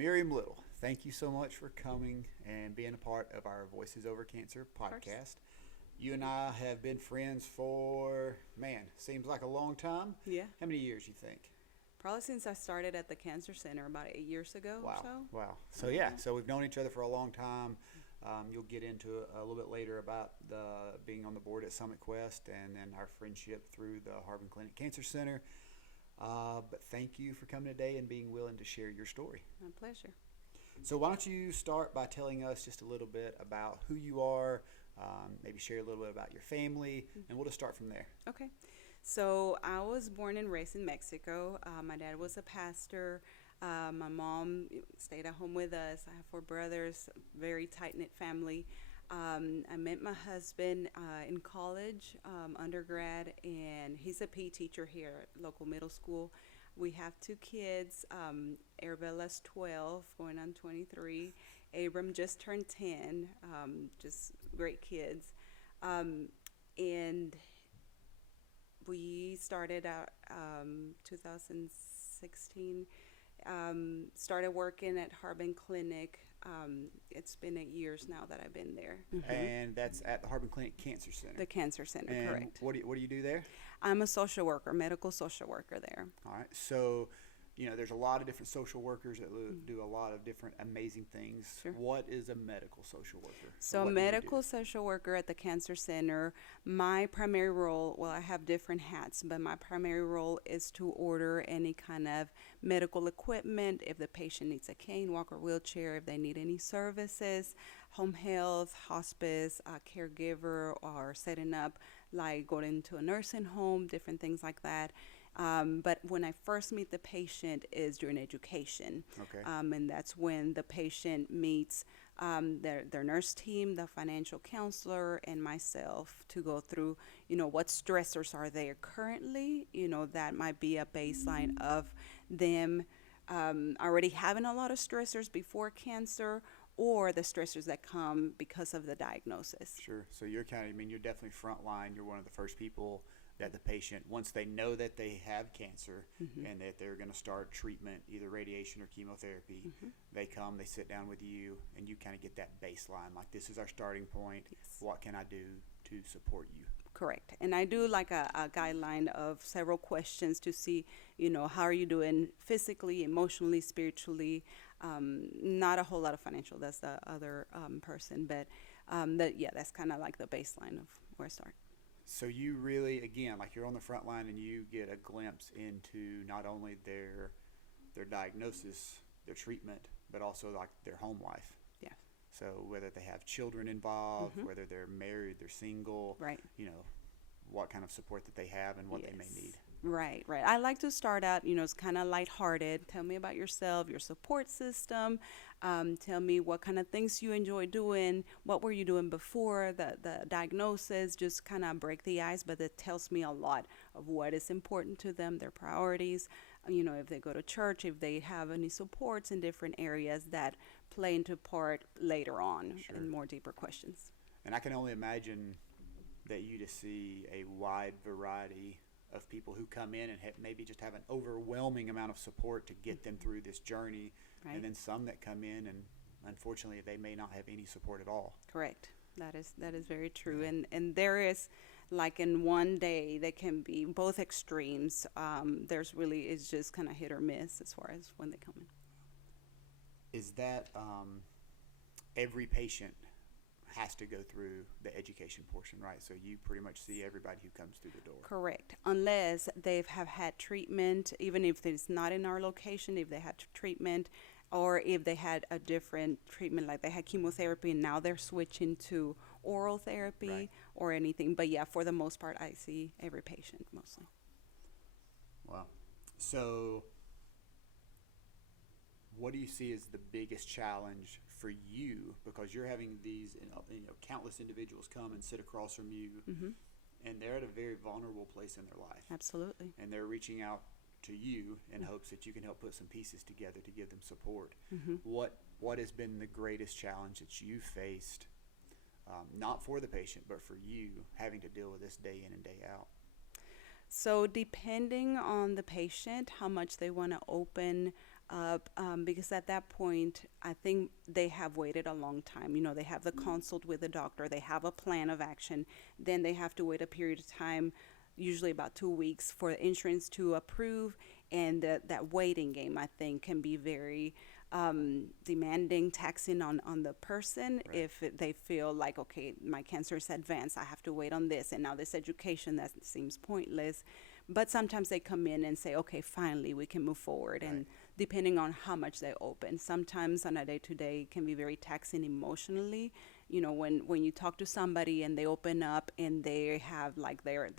Miriam Little, thank you so much for coming and being a part of our Voices Over Cancer podcast. You and I have been friends for, man, seems like a long time. Yeah. How many years you think? Probably since I started at the cancer center about 8 years ago or Wow. so. Wow. So yeah, so we've known each other for a long time. You'll get into it a little bit later about the being on the board at Summit Quest and then our friendship through the Harbin Clinic Cancer Center. But thank you for coming today and being willing to share your story. My pleasure. So why don't you start by telling us just a little bit about who you are, maybe share a little bit about your family, and we'll just start from there. Okay. So I was born and raised in Mexico. My dad was a pastor. My mom stayed at home with us. I have 4 brothers, very tight-knit family. I met my husband in college, undergrad, and he's a PE teacher here at local middle school. We have 2 kids. Arabella's 12, going on 23. Abram just turned 10. Just great kids. And we started out 2016. Started working at Harbin Clinic. It's been 8 years now that I've been there. And that's at the Harbin Clinic Cancer Center. The cancer center, And correct. what do you do there? I'm a social worker, medical social worker there. All right. So, there's a lot of different social workers that do a lot of different amazing things. Sure. What is a medical social worker? So, What do you do? medical social worker at the cancer center. My primary role, well, I have different hats, but my primary role is to order any kind of medical equipment. If the patient needs a cane, walker, wheelchair, if they need any services, home health, hospice, caregiver, or setting up like going to a nursing home, different things like that. But when I first meet the patient is during education. Okay. And that's when the patient meets their nurse team, the financial counselor, and myself to go through, what stressors are there currently. That might be a baseline of them already having a lot of stressors before cancer or the stressors that come because of the diagnosis. Sure. So you're you're definitely frontline. You're one of the first people that the patient, once they know that they have cancer and that they're going to start treatment, either radiation or chemotherapy, they come, they sit down with you, and you kind of get that baseline. Like, this is our starting point. Yes. What can I do to support you? Correct. And I do like a guideline of several questions to see, how are you doing physically, emotionally, spiritually. Not a whole lot of financial. That's the other person. But that's kind of like the baseline of where I start. So you really, again, like, you're on the front line and you get a glimpse into not only their diagnosis, their treatment, but also like their home life. Yeah. So whether they have children involved, whether they're married, they're single, Right. What kind of support that they have and what they may need. Right. I like to start out, it's kind of lighthearted. Tell me about yourself, your support system. Tell me what kind of things you enjoy doing. What were you doing before the diagnosis? Just kind of break the ice, but it tells me a lot of what is important to them, their priorities. If they go to church, if they have any supports in different areas that play into part later on in more deeper questions. And I can only imagine that you just see a wide variety of people who come in and maybe just have an overwhelming amount of support to get them through this journey. Right. And then some that come in and unfortunately they may not have any support at all. Correct. That is very true. And there is, like, in one day, they can be both extremes. It's just kind of hit or miss as far as when they come in. Is that every patient has to go through the education portion, right? So you pretty much see everybody who comes through the door. Correct. Unless they have had treatment, even if it's not in our location, if they had treatment, or if they had a different treatment, like they had chemotherapy and now they're switching to oral therapy or anything. But yeah, for the most part, I see every patient mostly. Wow. So what do you see as the biggest challenge for you, because you're having these countless individuals come and sit across from you, and they're at a very vulnerable place in their life. Absolutely. And they're reaching out to you in hopes that you can help put some pieces together to give them support. What has been the greatest challenge that you faced, not for the patient but for you, having to deal with this day in and day out? So depending on the patient, how much they want to open up, because at that point, I think they have waited a long time. You know, they have the consult with the doctor, they have a plan of action, then they have to wait a period of time, usually about 2 weeks, for insurance to approve. And that waiting game, I think, can be very demanding, taxing on the person. Right. If they feel like, okay, my cancer is advanced, I have to wait on this, and now this education that seems pointless. But sometimes they come in and say, okay, finally we can move forward. Right. And depending on how much they open, sometimes on a day-to-day can be very taxing emotionally. You know, when you talk to somebody and they open up and they have like their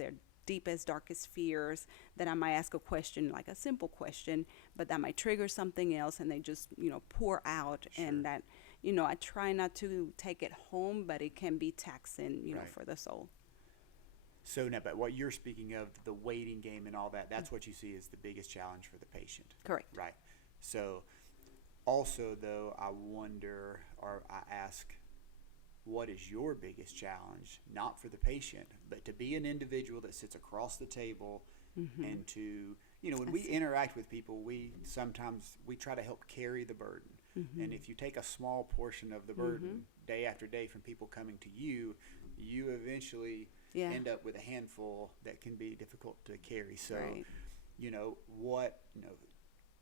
deepest, darkest fears, that I might ask a question, like a simple question, but that might trigger something else, and they just, pour out. Sure. And that, I try not to take it home, but it can be taxing, Right. for the soul. So now, but what you're speaking of, the waiting game and all that, that's what you see as the biggest challenge for the patient. Correct. Right. So also, though, I wonder, or I ask, what is your biggest challenge, not for the patient, but to be an individual that sits across the table and to, when we interact with people, we try to help carry the burden. And if you take a small portion of the burden day after day from people coming to you, you eventually end up with a handful that can be difficult to carry. So, Right.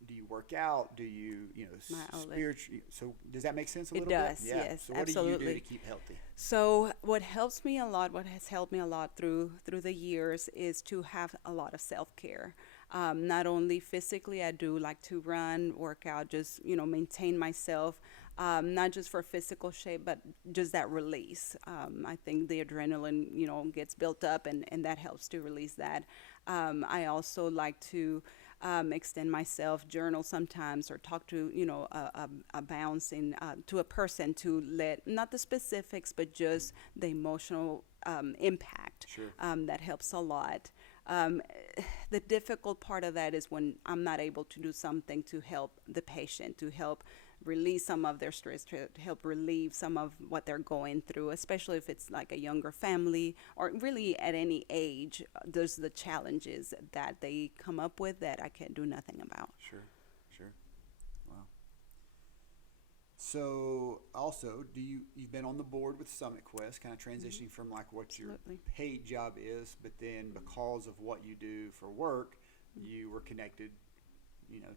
do you work out? Do you, My outlet. spiritual? So does that make sense a It little does, bit? Yeah. yes, So what do you do absolutely. to keep healthy? So what has helped me a lot through the years, is to have a lot of self-care. Not only physically, I do like to run, work out, just, maintain myself, not just for physical shape, but just that release. I think the adrenaline, gets built up, and that helps to release that. I also like to extend myself, journal sometimes, or talk to, a bouncing, to a person, to let, not the specifics, but just the emotional impact. Sure. That helps a lot. The difficult part of that is when I'm not able to do something to help the patient, to help release some of their stress, to help relieve some of what they're going through, especially if it's like a younger family, or really at any age. There's the challenges that they come up with that I can do nothing about. Sure. Wow. So also, you've been on the board with Summit Quest, kind of transitioning from like what your Absolutely. paid job is, but then because of what you do for work, you were connected,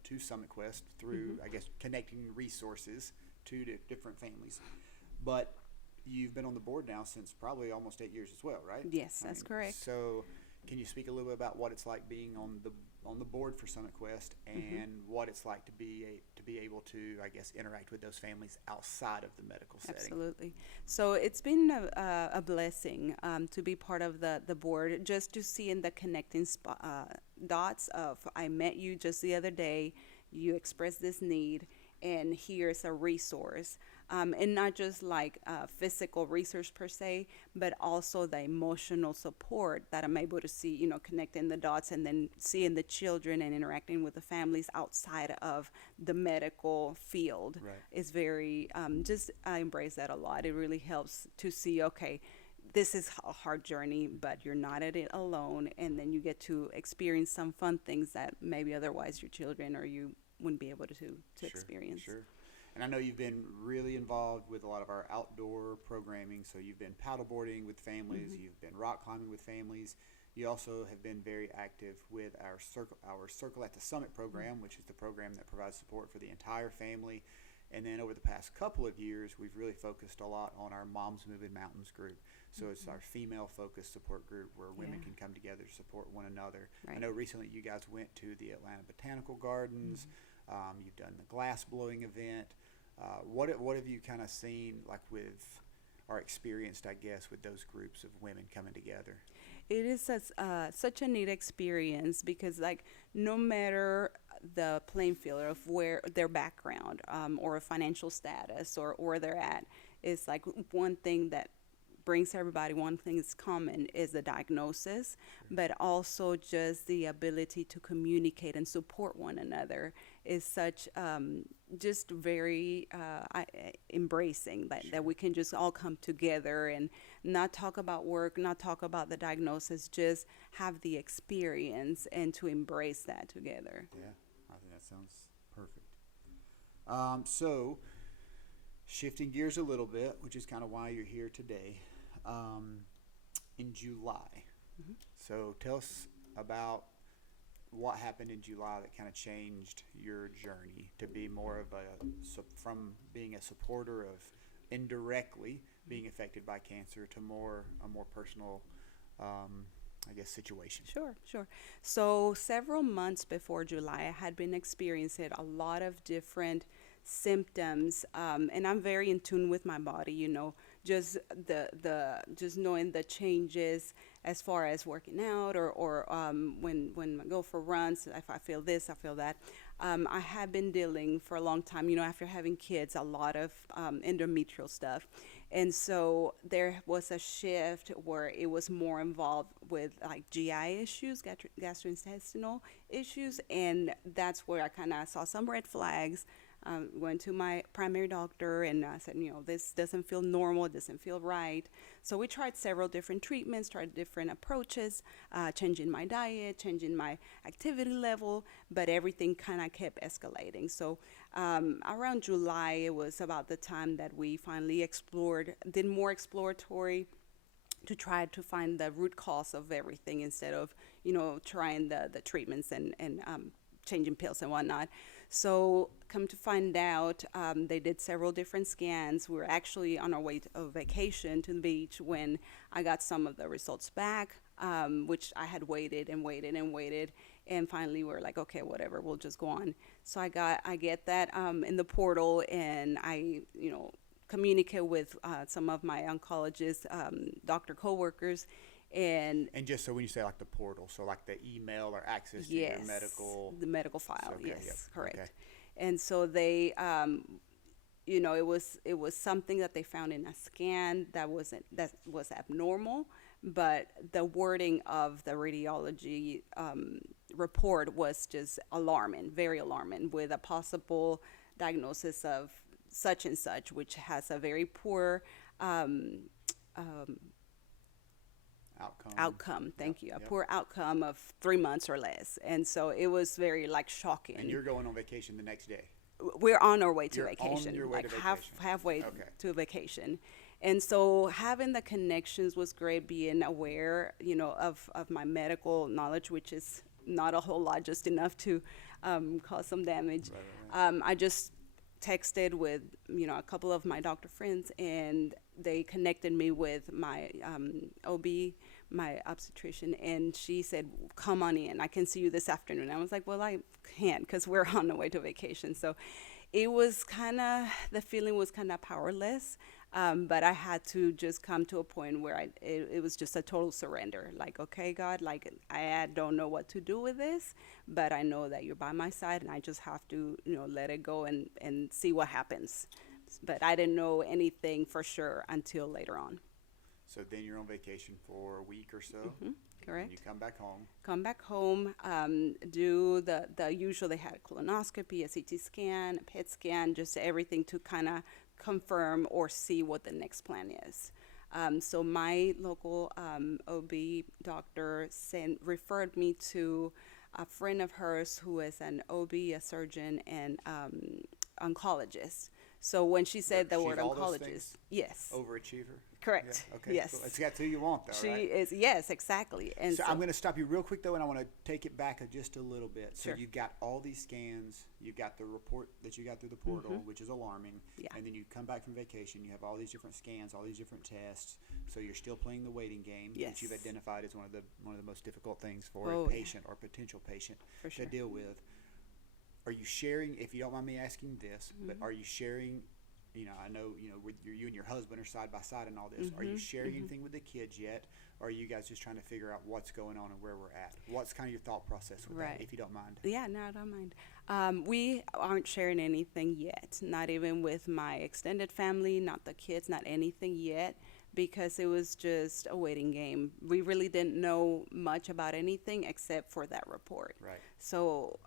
to Summit Quest through, I guess, connecting resources to different families. But you've been on the board now since probably almost 8 years as well, right? Yes, that's correct. So can you speak a little bit about what it's like being on the board for Summit Quest, and what it's like to be able to, I guess, interact with those families outside of the medical setting? Absolutely. So it's been a blessing to be part of the board, just to see in the connecting dots of, I met you just the other day, you expressed this need, and here's a resource. And not just like physical research per se, but also the emotional support that I'm able to see, connecting the dots, and then seeing the children and interacting with the families outside of the medical field. Right. Is very, I embrace that a lot. It really helps to see, okay, this is a hard journey, but you're not at it alone. And then you get to experience some fun things that maybe otherwise your children or you wouldn't be able to Sure, experience. Sure. And I know you've been really involved with a lot of our outdoor programming. So you've been paddleboarding with families, you've been rock climbing with families. You also have been very active with our Circle at the Summit program, which is the program that provides support for the entire family. And then over the past couple of years, we've really focused a lot on our Moms Moving Mountains group. So it's our female-focused support group where women can come together to support one another. Right. I know recently you guys went to the Atlanta Botanical Gardens. You've done the glass blowing event. What have you kind of seen, like with, or experienced, I guess, with those groups of women coming together? It is such a neat experience, because like, no matter the playing field of where their background, or financial status, or where they're at, is like one thing that brings everybody, one thing is common, is the diagnosis, but also just the ability to communicate and support one another is such, just very embracing, that we can just all come together and not talk about work, not talk about the diagnosis, just have the experience and to embrace that together. Yeah, I think that sounds perfect. So, shifting gears a little bit, which is kind of why you're here today, in July. So, tell us about what happened in July that kind of changed your journey to be more of from being a supporter of indirectly being affected by cancer to a more personal, I guess, situation. Sure. So several months before July, I had been experiencing a lot of different symptoms, and I'm very in tune with my body. Just just knowing the changes as far as working out or when I go for runs. If I feel this, I feel that. I have been dealing for a long time. After having kids, a lot of endometrial stuff. And so there was a shift where it was more involved with like GI issues, gastrointestinal issues. And that's where I kind of saw some red flags. Went to my primary doctor and I said, this doesn't feel normal, it doesn't feel right. So we tried several different treatments, tried different approaches, changing my diet, changing my activity level, but everything kind of kept escalating. So around July, it was about the time that we finally did more exploratory to try to find the root cause of everything instead of, trying the treatments and changing pills and whatnot. So come to find out, they did several different scans. We were actually on our way of vacation to the beach when I got some of the results back, which I had waited and waited and waited. And finally we're like, okay, whatever, we'll just go on. So I get that in the portal, and I, communicate with some of my oncologist doctor coworkers. And just so when you say like the portal, so like the email or access to yes, your the medical file, so, okay, yes, yep, correct. Okay. And so they, it was something that they found in a scan that was abnormal, but the wording of the radiology report was just alarming, very alarming, with a possible diagnosis of such and such, which has a very poor outcome. Thank you. A poor outcome of 3 months or less. And so it was very shocking. And you're going on vacation the next day. We're on our way to You're vacation. on your way to vacation. Halfway to vacation. And so having the connections was great, being aware, of my medical knowledge, which is not a whole lot, just enough to cause some damage. Right. I just texted with, a couple of my doctor friends, and they connected me with my OB, my obstetrician, and she said, come on in, I can see you this afternoon. I was like, well, I can't because we're on the way to vacation. So it was the feeling was kind of powerless, but I had to just come to a point where it was just a total surrender. Like, okay, God, I don't know what to do with this, but I know that you're by my side, and I just have to, let it go and see what happens. But I didn't know anything for sure until later on. So then you're on vacation for a week or so. Mm-hmm, correct. And you come back home. Do the usual. They had a colonoscopy, a CT scan, a PET scan, just everything to kind of confirm or see what the next plan is. So my local OB doctor referred me to a friend of hers who is an OB, a surgeon, and oncologist. So when she said the word oncologist, yes. Overachiever? Correct. Yeah, okay. Yes. Cool. It's got who you want, though, right? She is, yes, exactly. And so I'm going to stop you real quick, though, and I want to take it back just a little bit. So sure. You've got all these scans. You've got the report that you got through the portal, mm-hmm. which is alarming. Yeah. And then you come back from vacation. You have all these different scans, all these different tests. So you're still playing the waiting game, yes. which you've identified as one of the most difficult things for a patient or potential patient to deal with. Are you sharing, if you don't mind me asking this, mm-hmm. but are you sharing, I know, with you and your husband are side by side and all this. Mm-hmm. Are you sharing mm-hmm. anything with the kids yet? Or are you guys just trying to figure out what's going on and where we're at? What's kind of your thought process with that, if you don't mind? Yeah, no, I don't mind. We aren't sharing anything yet, not even with my extended family, not the kids, not anything yet, because it was just a waiting game. We really didn't know much about anything except for that report. Right. So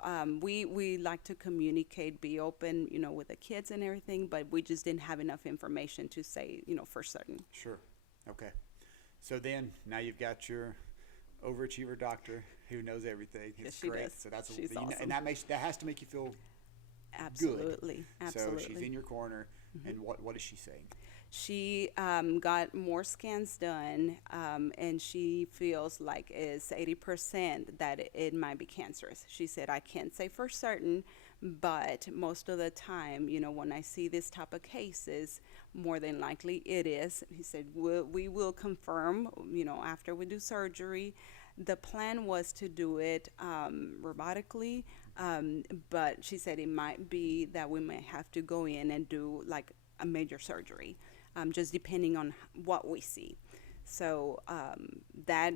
we like to communicate, be open, with the kids and everything, but we just didn't have enough information to say, for certain. Sure. Okay. So then now you've got your overachiever doctor who knows everything. It's yes, great. Does. So that's She's awesome. And that has to make you feel Absolutely. good. Absolutely. So she's in your corner, and what is she saying? She got more scans done, and she feels like it's 80% that it might be cancerous. She said, I can't say for certain, but most of the time, when I see this type of cases, more than likely it is. He said, we will confirm, after we do surgery. The plan was to do it robotically, but she said it might be that we may have to go in and do like a major surgery, just depending on what we see. So that,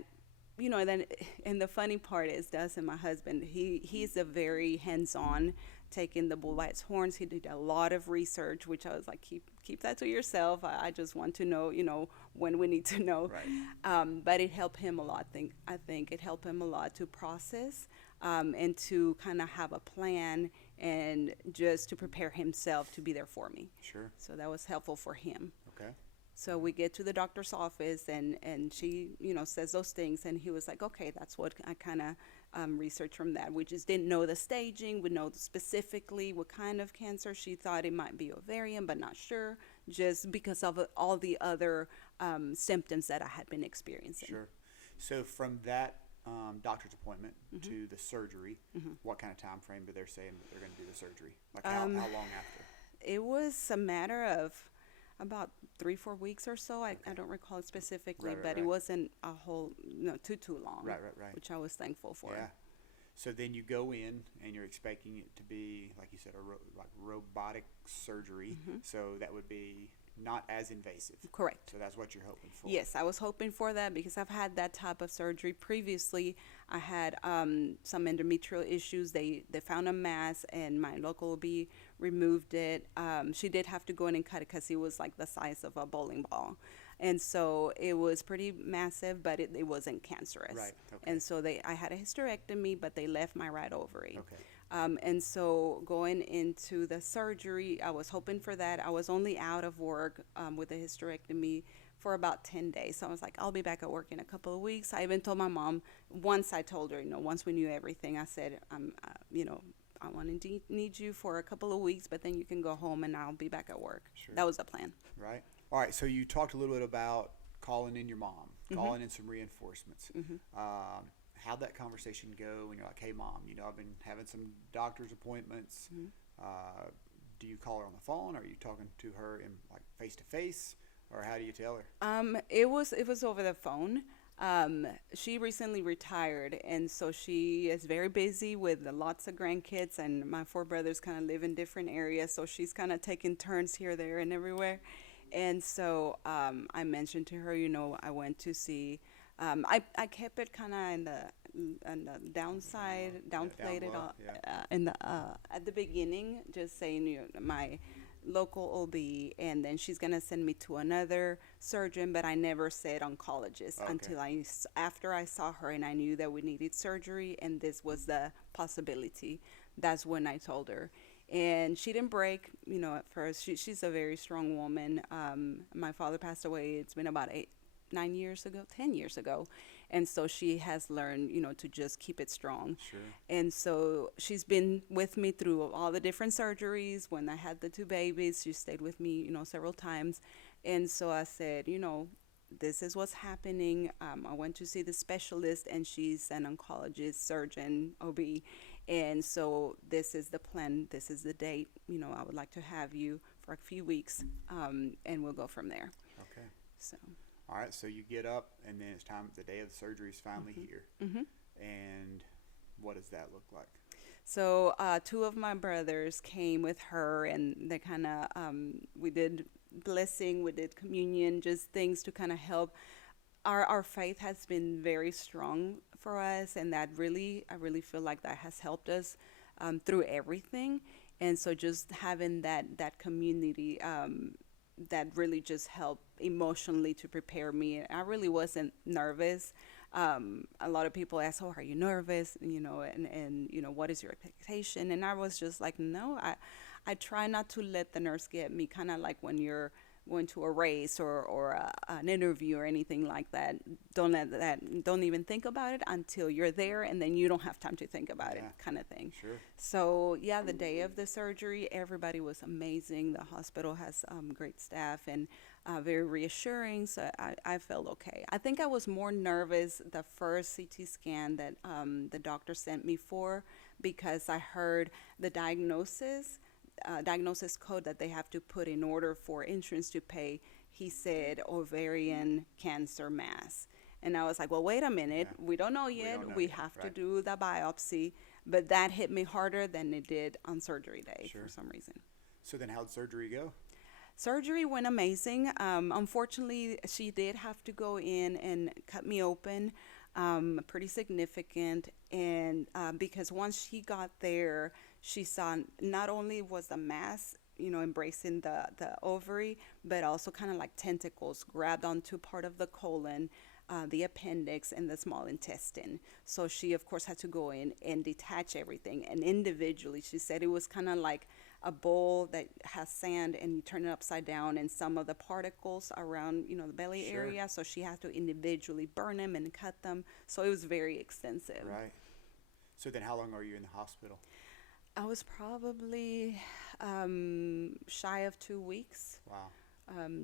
then, and the funny part is, Dust and my husband, he's a very hands-on, taking the bull by its horns. He did a lot of research, which I was like, keep that to yourself. I just want to know, when we need to know. Right. But it helped him a lot. I think it helped him a lot to process, and to kind of have a plan, and just to prepare himself to be there for me. Sure. So that was helpful for him. Okay. So we get to the doctor's office, and she, says those things, and he was like, okay, that's what I kind of researched from that. We just didn't know the staging. We know specifically what kind of cancer. She thought it might be ovarian, but not sure, just because of all the other symptoms that I had been experiencing. Sure. So from that doctor's appointment to the surgery, what kind of time frame do they say that they're going to do the surgery? Like how long after? It was a matter of about 3-4 weeks or so. I don't recall it specifically, but it wasn't a whole, too long. Right. Which I was thankful for. Yeah. So then you go in, and you're expecting it to be, like you said, like robotic surgery. So that would be not as invasive. Correct. So that's what you're hoping for. Yes, I was hoping for that because I've had that type of surgery previously. I had some endometrial issues. They found a mass, and my local OB removed it. She did have to go in and cut it because it was like the size of a bowling ball. And so it was pretty massive, but it wasn't cancerous. Right. Okay. And so I had a hysterectomy, but they left my right ovary. Okay. And so going into the surgery, I was hoping for that. I was only out of work with the hysterectomy for about 10 days. So I was like, I'll be back at work in a couple of weeks. I even told my mom, once I told her, once we knew everything, I said, I want to need you for a couple of weeks, but then you can go home and I'll be back at work. Sure. That was the plan. Right. All right. So you talked a little bit about calling in your mom, calling in some reinforcements. How'd that conversation go when you're like, hey, Mom, I've been having some doctor's appointments. Do you call her on the phone? Or are you talking to her in like face to face, or how do you tell her? It was over the phone. She recently retired, and so she is very busy with lots of grandkids, and my 4 brothers kind of live in different areas, so she's kind of taking turns here, there, and everywhere. And so I mentioned to her, I went to see. I kept it kind of on the downside, downplayed it all, at the beginning, just saying, my local OB, and then she's gonna send me to another surgeon, but I never said oncologist until after I saw her and I knew that we needed surgery and this was the possibility. That's when I told her. And she didn't break, at first. She's a very strong woman. My father passed away. It's been about 10 years ago. And so she has learned, to just keep it strong. Sure. And so she's been with me through all the different surgeries. When I had the 2 babies, she stayed with me, several times. And so I said, this is what's happening. I went to see the specialist, and she's an oncologist, surgeon, OB. And so this is the plan. This is the date. I would like to have you for a few weeks, and we'll go from there. Okay. So. All right. So you get up, and then it's time. The day of the surgery is finally here. And what does that look like? So 2 of my brothers came with her, and they kind of we did blessing, we did communion, just things to kind of help. Our faith has been very strong for us, and I really feel like that has helped us through everything. And so just having that community that really just helped emotionally to prepare me. I really wasn't nervous. A lot of people ask, "Oh, are you nervous?" And what is your expectation? And I was just like, no, I try not to let the nerves get me. Kind of like when you're going to a race or an interview or anything like that. Don't even think about it until you're there, and then you don't have time to think about it, kind of thing. Sure. So yeah, the day of the surgery, everybody was amazing. The hospital has great staff and very reassuring. So I felt okay. I think I was more nervous the first CT scan that the doctor sent me for, because I heard the diagnosis code that they have to put in order for insurance to pay. He said ovarian cancer mass. And I was like, well, wait a minute. Yeah. We don't know yet. We have to do the biopsy. But that hit me harder than it did on surgery day for some reason. So then how'd surgery go? Surgery went amazing. Unfortunately, she did have to go in and cut me open, pretty significant. And because once she got there, she saw not only was the mass, embracing the ovary, but also kind of like tentacles grabbed onto part of the colon, the appendix, and the small intestine. So she, of course, had to go in and detach everything. And individually, she said it was kind of like a bowl that has sand, and you turn it upside down, and some of the particles around, the belly area. So she had to individually burn them and cut them. So it was very extensive. Right. So then how long are you in the hospital? I was probably shy of 2 weeks. Wow.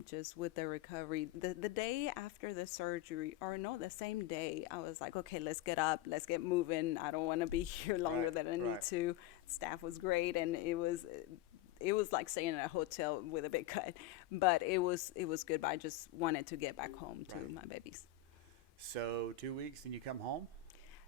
Just with the recovery. The day after the surgery, or no, the same day, I was like, okay, let's get up, let's get moving. I don't want to be here longer than I need to. Staff was great, and it was like staying in a hotel with a big cut, but it was good. But I just wanted to get back home to my babies. So 2 weeks and you come home?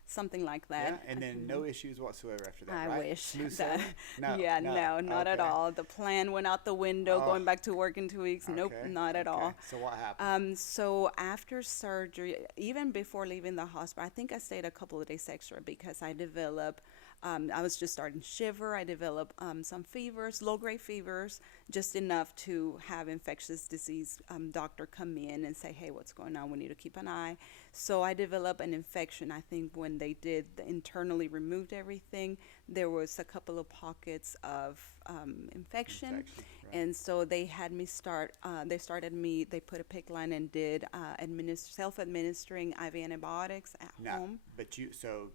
Something like that. Yeah, and then no issues whatsoever after that, I right? wish. Smooth sailing? No, not at all. The plan went out the window, going back to work in 2 weeks. Nope, not at all. So what happened? So after surgery, even before leaving the hospital, I think I stayed a couple of days extra because I developed, I was just starting to shiver. I developed some fevers, low-grade fevers, just enough to have infectious disease doctor come in and say, hey, what's going on? We need to keep an eye. So I developed an infection. I think when they did internally removed everything, there was a couple of pockets of infection. Right. And so they had me they put a PICC line and did self-administering IV antibiotics at home. But so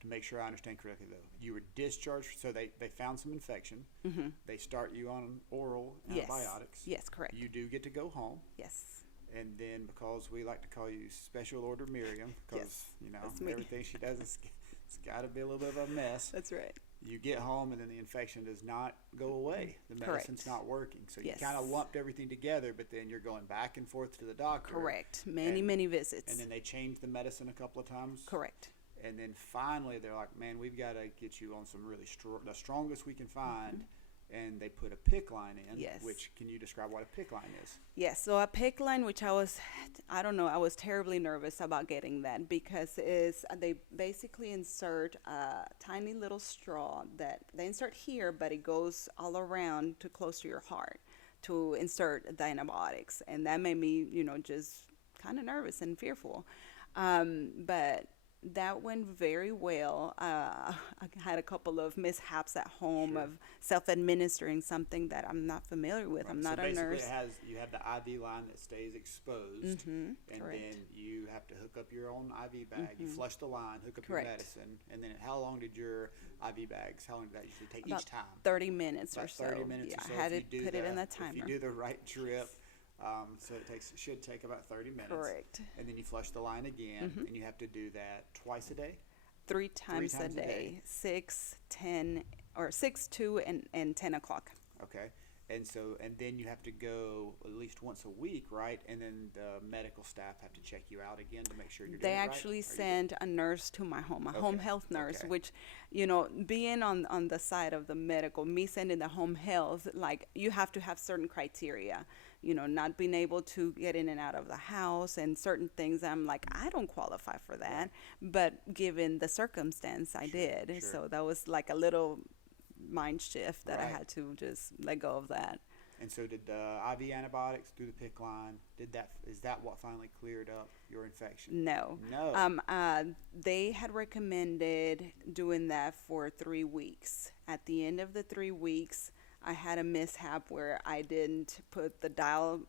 to make sure I understand correctly, though, you were discharged, so they found some infection. Mm-hmm. They start you on oral antibiotics. Yes, correct. You do get to go home. Yes. And then, because we like to call you Special Order Miriam, because everything she does it's got to be a little bit of a mess. That's right. You get home, and then the infection does not go away. The medicine's not working. So you kind of lumped everything together, but then you're going back and forth to the doctor. Correct. Many visits. And then they changed the medicine a couple of times. Correct. And then finally, they're like, man, we've got to get you on some really the strongest we can find. Mm-hmm. And they put a PICC line in. Yes. Which, can you describe what a PICC line is? Yes. So a PICC line, which I was terribly nervous about getting that, because they basically insert a tiny little straw that they insert here, but it goes all around to close to your heart to insert the antibiotics. And that made me, just kind of nervous and fearful. But that went very well. I had a couple of mishaps at home of self-administering something that I'm not familiar with. I'm not a nurse. You have the IV line that stays exposed, and then you have to hook up your own IV bag. You flush the line, hook up your medicine, and then how long did your IV bags? How long did that usually take each time? 30 minutes or so. 30 minutes or so. I had it put it in the timer. If you do the right drip. So it should take about 30 minutes. Correct. And then you flush the line again, and you have to do that twice a day? 3 times a day. 6, 2, and 10 o'clock. Okay. And then you have to go at least once a week, right? And then the medical staff have to check you out again to make sure you're doing it right? They actually send a nurse to my home, a home health nurse, which, being on the side of the medical, me sending the home health, like, you have to have certain criteria, not being able to get in and out of the house and certain things. I'm like, I don't qualify for that. But given the circumstance, I did. Sure. So that was like a little mind shift that I had to just let go of that. And so did the IV antibiotics through the PICC line, is that what finally cleared up your infection? No. They had recommended doing that for 3 weeks. At the end of the 3 weeks, I had a mishap where I didn't dial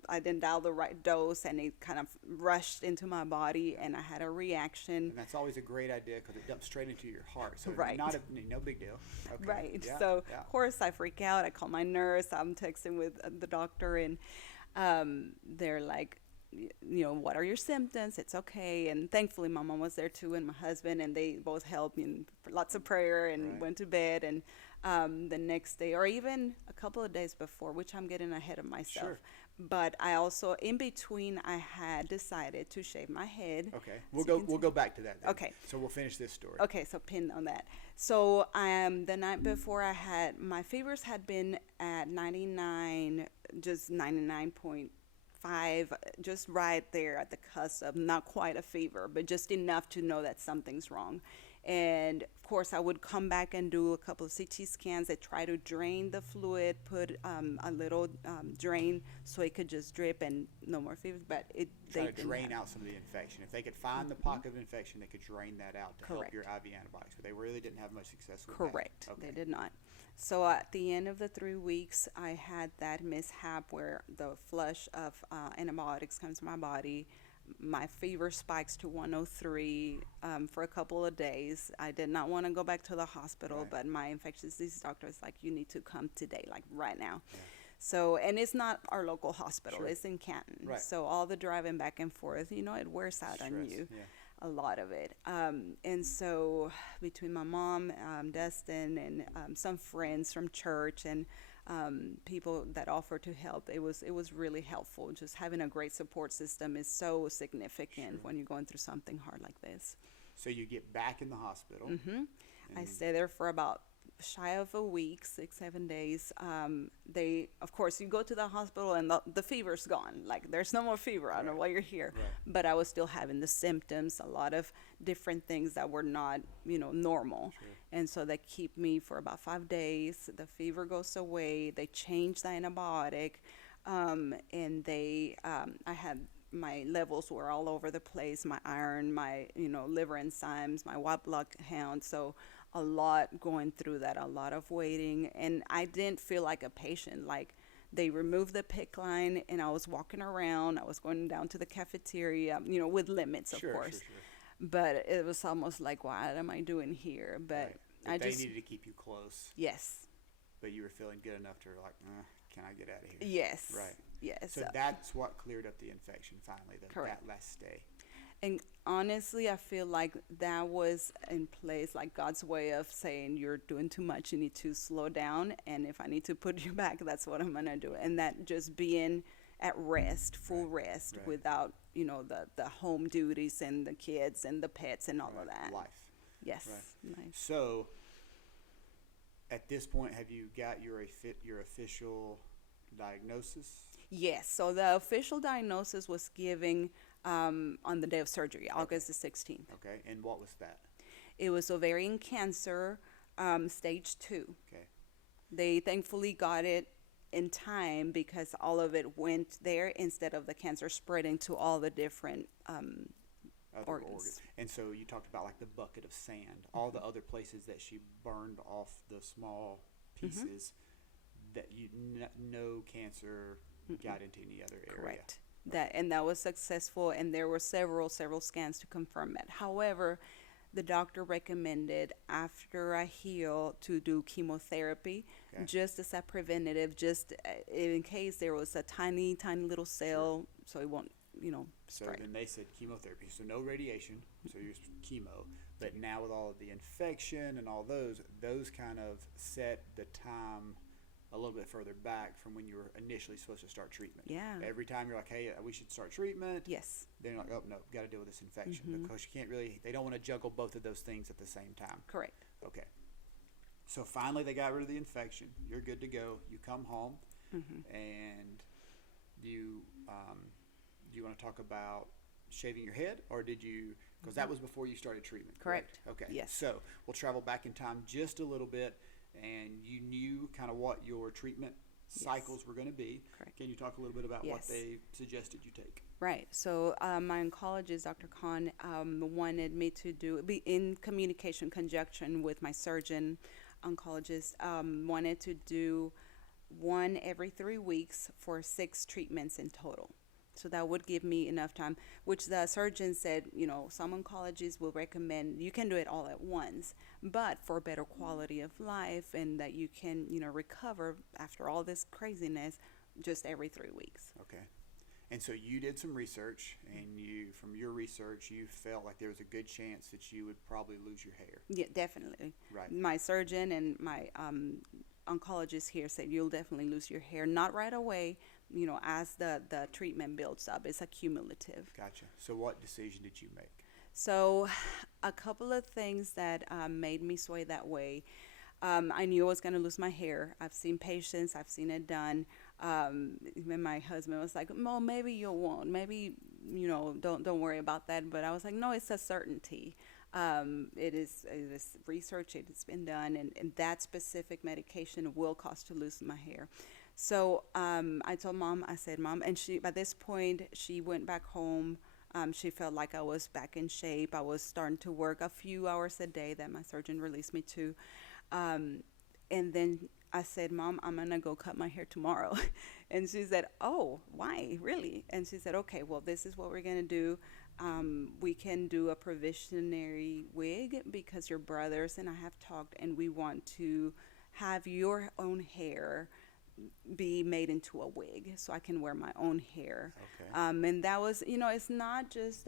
the right dose, and it kind of rushed into my body, and I had a reaction. And that's always a great idea because it dumps straight into your heart. So Right. no big deal. Okay. Right. Yeah, So yeah. of course I freak out. I call my nurse. I'm texting with the doctor, and they're like, what are your symptoms? It's okay. And thankfully my mom was there too, and my husband, and they both helped me, and lots of prayer, and Right. went to bed. And the next day, or even a couple of days before, which I'm getting ahead of myself. Sure. But I also, in between, I had decided to shave my head. Okay. So you can We'll go back to that then. Okay. So we'll finish this story. Okay, so pin on that. So the night before, my fevers had been at 99, just 99.5, just right there at the cusp of not quite a fever, but just enough to know that something's wrong. And of course, I would come back and do a couple of CT scans that try to drain the fluid, put a little drain so it could just drip and no more fever. But Try they to didn't drain have- out some of the infection. If they could find the pocket of infection, they could drain that out to help Correct. your IV antibiotics. But they really didn't have much success with Correct. that. Okay. They did not. So at the end of the 3 weeks, I had that mishap where the flush of antibiotics comes to my body. My fever spikes to 103 for a couple of days. I did not want to go back to the hospital, Right. but my infectious disease doctor was like, you need to come today, like right now. Yeah. So, and it's not our local hospital, Sure. it's in Canton. Right. So all the driving back and forth, it wears out on Stress, you. yeah. A lot of it. And so between my mom, Dustin, and some friends from church, and people that offered to help, it was really helpful. Just having a great support system is so significant Sure. when you're going through something hard like this. So you get back in the hospital. I and- stayed there for about shy of a week, 6-7 days. Of course, you go to the hospital and the fever's gone. Like, there's no more fever. I don't know Right. why you're here. Right. But I was still having the symptoms, a lot of different things that were not, normal. Sure. And so they keep me for about 5 days. The fever goes away. They change the antibiotic. And I had, my levels were all over the place. My iron, my, liver enzymes, my white blood count. So a lot going through that, a lot of waiting. And I didn't feel like a patient. Like, they removed the PICC line, and I was walking around. I was going down to the cafeteria, with limits, of Sure, course. sure, sure. But it was almost like, what am I doing here? But Right. But I they just, needed to keep you close, yes, but you were feeling good enough to like, can I get out of here? yes, Right. yes. So that's what cleared up the infection finally, Correct. that last stay. And honestly, I feel like that was in place, like God's way of saying, you're doing too much, you need to slow down, and if I need to put you back, that's what I'm going to do. And that just being at rest, full Right, rest, right. without, the home duties and the kids and the pets and all of Right. that. Life. Yes. Right. Nice. So at this point, have you got your official diagnosis? Yes. So the official diagnosis was given on the day of surgery, August the 16th. Okay. And what was that? It was ovarian cancer, stage 2. Okay. They thankfully got it in time because all of it went there instead of the cancer spreading to all the different Other organs. And so you talked about like the bucket of sand, all the other places that she burned off the small pieces that no cancer got into any other area. Correct. That was successful, and there were several scans to confirm that. However, the doctor recommended after I heal to do chemotherapy, Okay. just as a preventative, just in case there was a tiny little cell, so it won't, So spread. then they said chemotherapy, so no radiation, so you're chemo. But now with all of the infection and all those kind of set the time a little bit further back from when you were initially supposed to start treatment. Yeah. Every time you're like, hey, we should start treatment. Yes. Then you're like, oh no, got to deal with this infection because you can't really. They don't want to juggle both of those things at the same time. Correct. Okay. So finally, they got rid of the infection. You're good to go. You come home, and do you want to talk about shaving your head, or did you? Because that was before you started treatment. Correct. Okay. Yes. So we'll travel back in time just a little bit, and you knew kind of what your treatment cycles were going to be. Correct. Can you talk a little bit about what Yes. they suggested you take? Right. So my oncologist, Dr. Khan, wanted me to be in conjunction with my surgeon oncologist, wanted to do one every 3 weeks for 6 treatments in total. So that would give me enough time, which the surgeon said, some oncologists will recommend you can do it all at once, but for better quality of life and that you can, recover after all this craziness, just every 3 weeks. Okay. And so you did some research, and from your research, you felt like there was a good chance that you would probably lose your hair. Yeah, definitely. Right. My surgeon and my oncologist here said you'll definitely lose your hair, not right away, as the treatment builds up. It's accumulative. Gotcha. So what decision did you make? So a couple of things that made me sway that way. I knew I was going to lose my hair. I've seen patients. I've seen it done. Even my husband was like, "Well, maybe you won't. Maybe, don't worry about that." But I was like, "No, it's a certainty. It is research. It has been done, and that specific medication will cause to lose my hair." So I told Mom. I said, "Mom," and she by this point she went back home. She felt like I was back in shape. I was starting to work a few hours a day that my surgeon released me to. And then I said, "Mom, I'm going to go cut my hair tomorrow." And she said, "Oh, why? Really?" And she said, "Okay, well, this is what we're going to do. We can do a provisionary wig because your brothers and I have talked, and we want to have your own hair be made into a wig so I can wear my own hair." Okay. And that was, it's not just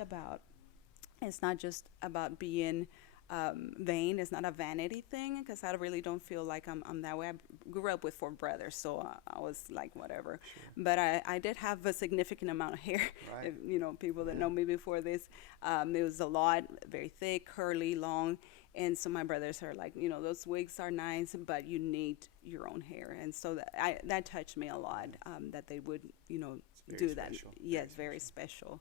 about being vain. It's not a vanity thing, because I really don't feel like I'm that way. I grew up with 4 brothers, so I was like, whatever. Sure. But I did have a significant amount of hair. Right. If, people that know me before this, it was a lot, very thick, curly, long. And so my brothers are like, those wigs are nice, but you need your own hair. And so that touched me a lot, that they would, do that. Special. Yes, very special.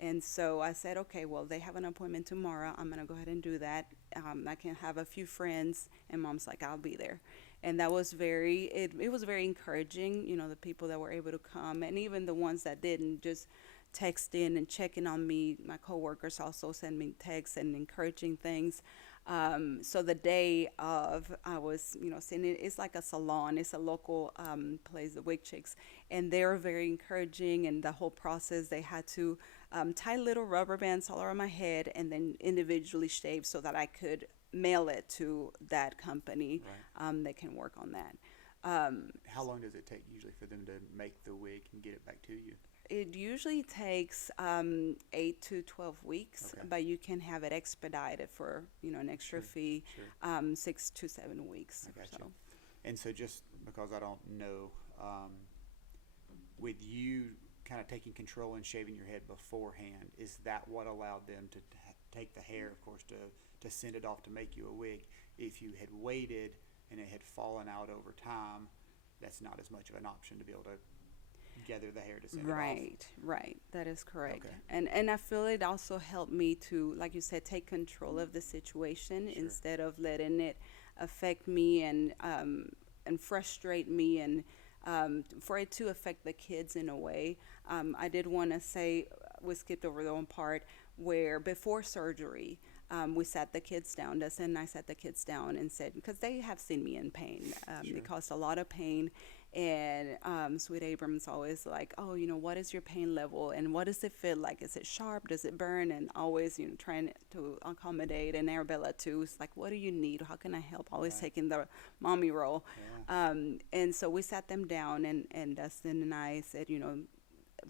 And so I said, okay, well, they have an appointment tomorrow. I'm going to go ahead and do that. I can have a few friends. And Mom's like, I'll be there. And that was it was very encouraging, the people that were able to come. And even the ones that didn't, just texting and checking on me. My coworkers also send me texts and encouraging things. So the day of, I was, seeing it. It's like a salon. It's a local place, the Wig Chicks. And they were very encouraging. And the whole process, they had to tie little rubber bands all around my head and then individually shave so that I could mail it to that company. Right. That can work on that. How long does it take usually for them to make the wig and get it back to you? It usually takes 8 to 12 weeks, Okay. but you can have it expedited for an extra fee, Sure. 6 to 7 weeks. I got So. you. And so just because I don't know, with you kind of taking control and shaving your head beforehand, is that what allowed them to take the hair, of course, to send it off to make you a wig? If you had waited and it had fallen out over time, that's not as much of an option to be able to gather the hair to send it off. Right. That is correct. Okay. And I feel it also helped me to, like you said, take control of the situation. Sure. Instead of letting it affect me and frustrate me, and for it to affect the kids in a way. I did want to say, we skipped over the one part where before surgery, we sat the kids down. Dustin and I sat the kids down and said, because they have seen me in pain. Sure. It caused a lot of pain. And Sweet Abram's always like, "Oh, what is your pain level? And what does it feel like? Is it sharp? Does it burn?" And always, trying to accommodate. And Arabella, too, is like, "What do you need? How can I help?" Always Right. taking the mommy role. Yeah. And so we sat them down, and Dustin and I said,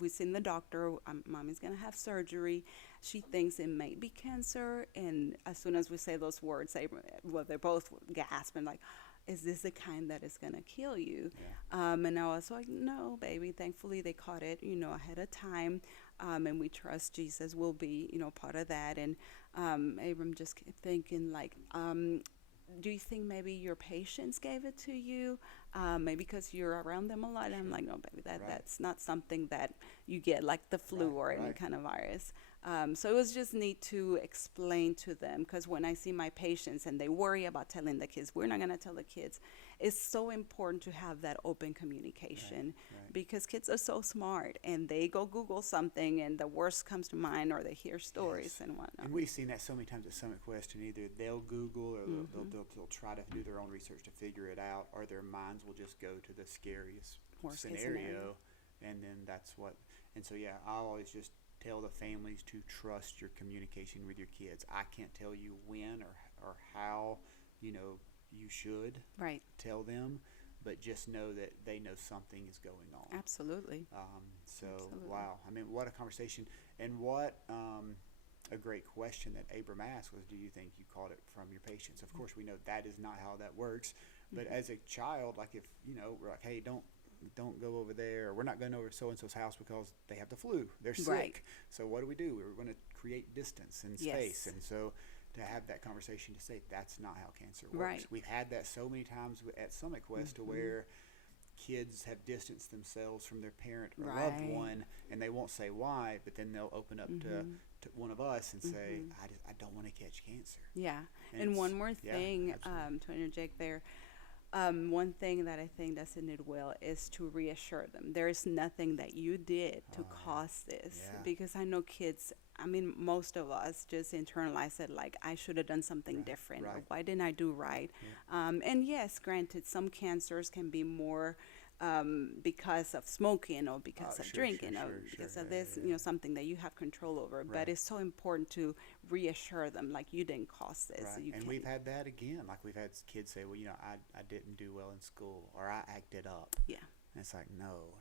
we've seen the doctor. Mommy's going to have surgery. She thinks it might be cancer. And as soon as we say those words, they're both gasping like, "Is this the kind that is going to kill you?" Yeah. And I was like, "No, baby." Thankfully, they caught it, ahead of time. And we trust Jesus will be, part of that. And Abram just kept thinking, like, "Do you think maybe your patients gave it to you? Maybe because you're around them a lot." And I'm like, "No, baby, Right. that's not something that you get like the flu Right, or any right. kind of virus." So it was just neat to explain to them, because when I see my patients and they worry about telling the kids, we're not going to tell the kids. It's so important to have that open communication, Right. because kids are so smart and they go Google something and the worst comes to mind, or they hear stories Yes. and whatnot. And we've seen that so many times at Summit Quest, and either they'll Google or they'll try to do their own research to figure it out, or their minds will just go to the scariest Worst case scenario, scenario. and then that's what. And so yeah, I always just tell the families to trust your communication with your kids. I can't tell you when or how, you should Right. tell them, but just know that they know something is going on. Absolutely. So Absolutely. wow, I mean, what a conversation, and what a great question that Abram asked was, do you think you caught it from your patients? Of course, we know that is not how that works, but as a child, like if we're like, hey, don't go over there, or we're not going over to so and so's house because they have the flu, they're sick. Right. So what do? We're going to create distance and space, Yes. and so to have that conversation to say that's not how cancer works. Right. We've had that so many times at Summit Quest to where kids have distanced themselves from their parent or loved Right. one, and they won't say why, but then they'll open up to one of us and say, I don't want to catch cancer. Yeah. And And it's- one more yeah, thing, absolutely. to interject there. One thing that I think that's in it well is to reassure them. There is nothing that you did to cause this. Yeah. Because I know kids, I mean, most of us just internalize it like, I should have done something different, or right. why didn't I do right? And yes, granted, some cancers can be more because of smoking, or because of Sure, drinking, sure, or sure, because sure. of Yeah, this, yeah, yeah. something that you have control over. Right. But it's so important to reassure them, like, you didn't cause this. Right. You And can't- we've had that again. Like we've had kids say, well, I didn't do well in school, or I acted up. Yeah. And it's like, no.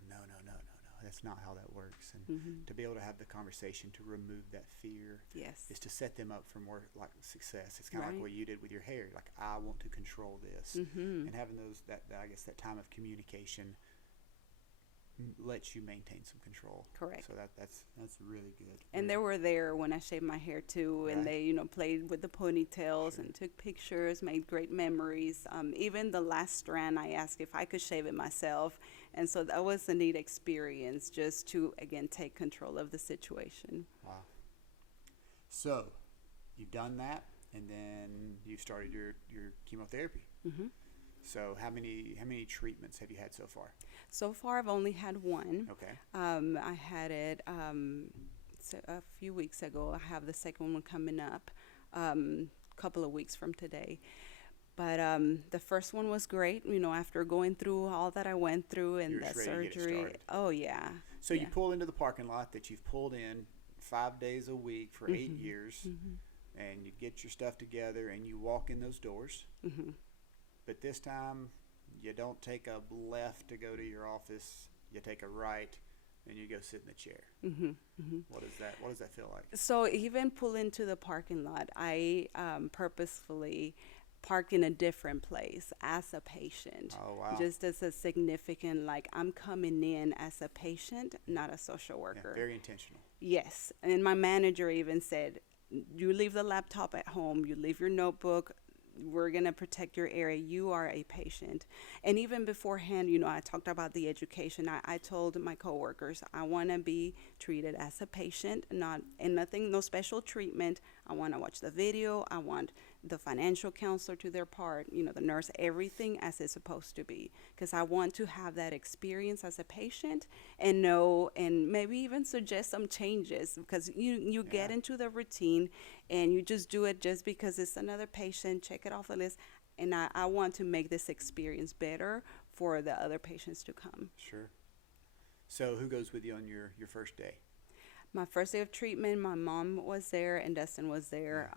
That's not how that works. And to be able to have the conversation to remove that fear Yes. is to set them up for more like success. It's kind of Right. like what you did with your hair. Like, I want to control this, and having that time of communication lets you maintain some control. Correct. So that's really good. And they were there when I shaved my hair too, and Right. they, played with the ponytails Sure. and took pictures, made great memories. Even the last strand, I asked if I could shave it myself, and so that was a neat experience, just to again take control of the situation. Wow. So you've done that, and then you started your chemotherapy. So how many treatments have you had so far? So far, I've only had one. Okay. I had it a few weeks ago. I have the second one coming up, couple of weeks from today. But the first one was great. After going through all that I went through and You're the just ready to get it surgery. started. Oh yeah. So you Yeah. pull into the parking lot that you've pulled in 5 days a week for 8 years, and you get your stuff together and you walk in those doors. But this time, you don't take a left to go to your office. You take a right, and you go sit in the chair. What does that feel like? So even pull into the parking lot, I purposefully park in a different place as a patient. Oh, wow. Just as a significant, like, I'm coming in as a patient, not a social Yeah, worker. very intentional. Yes, and my manager even said, you leave the laptop at home, you leave your notebook, we're going to protect your area. You are a patient. And even beforehand, I talked about the education. I told my coworkers, I want to be treated as a patient, no special treatment. I want to watch the video. I want the financial counselor to their part, the nurse, everything as it's supposed to be. Because I want to have that experience as a patient and know, and maybe even suggest some changes, because you get into the routine and you just do it just because it's another patient, check it off the list. And I want to make this experience better for the other patients to come. Sure. So who goes with you on your first day? My first day of treatment, my mom was there and Dustin was there.